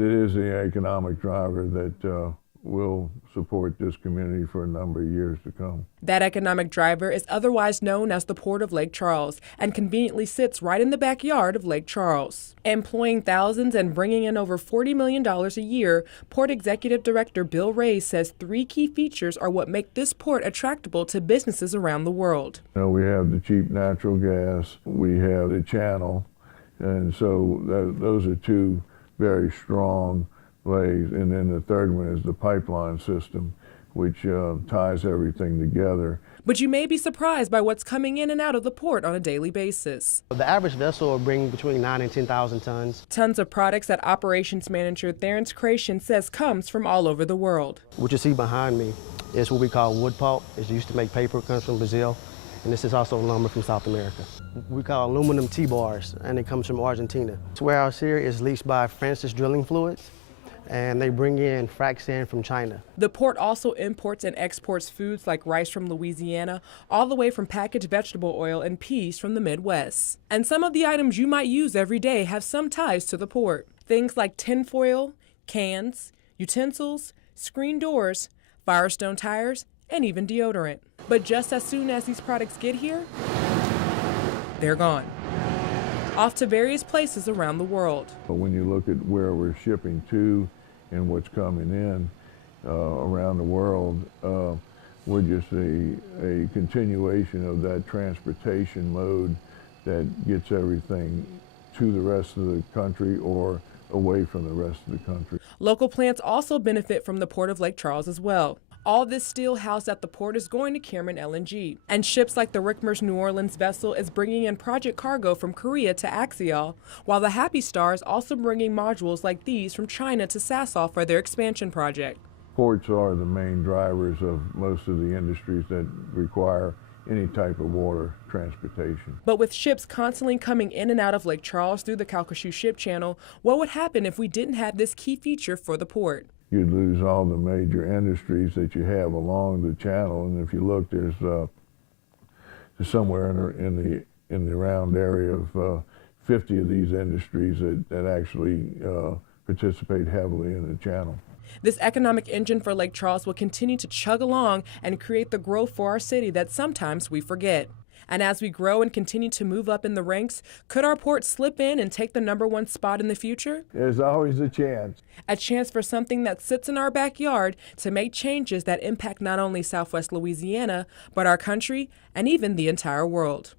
It is the economic driver that will support this community for a number of years to come. That economic driver is otherwise known as the Port of Lake Charles and conveniently sits right in the backyard of Lake Charles. Employing thousands and bringing in over $40 million a year, Port Executive Director Bill Reyes says three key features are what make this port attractable to businesses around the world. We have the cheap natural gas, we have the channel, and so those are two very strong legs. And then the third one is the pipeline system, which ties everything together. But you may be surprised by what's coming in and out of the port on a daily basis. The average vessel will bring between 9,000 and 10,000 tons. Tons of products that operations manager Terrence Creation says comes from all over the world. What you see behind me is what we call wood pulp. It's used to make paper, it comes from Brazil. And this is also lumber from South America. We call aluminum T-bars, and it comes from Argentina. This warehouse here is leased by Francis Drilling Fluids, and they bring in frac sand from China. The port also imports and exports foods like rice from Louisiana, all the way from packaged vegetable oil and peas from the Midwest. And some of the items you might use every day have some ties to the port. Things like tinfoil, cans, utensils, screen doors, Firestone tires, and even deodorant. But just as soon as these products get here, they're gone, off to various places around the world. But when you look at where we're shipping to and what's coming in around the world, we're just a continuation of that transportation mode that gets everything to the rest of the country or away from the rest of the country. Local plants also benefit from the Port of Lake Charles as well. All this steel housed at the port is going to Cameron LNG. And ships like the Rickmers New Orleans vessel is bringing in project cargo from Korea to Axiall, while the Happy Star is also bringing modules like these from China to Sasol for their expansion project. Ports are the main drivers of most of the industries that require any type of water transportation. But with ships constantly coming in and out of Lake Charles through the Calcasieu Ship Channel, what would happen if we didn't have this key feature for the port? You'd lose all the major industries that you have along the channel, and if you look, there's somewhere in the round area of 50 of these industries that actually participate heavily in the channel. This economic engine for Lake Charles will continue to chug along and create the growth for our city that sometimes we forget. And as we grow and continue to move up in the ranks, could our port slip in and take the #1 spot in the future? There's always a chance. A chance for something that sits in our backyard to make changes that impact not only Southwest Louisiana, but our country and even the entire world.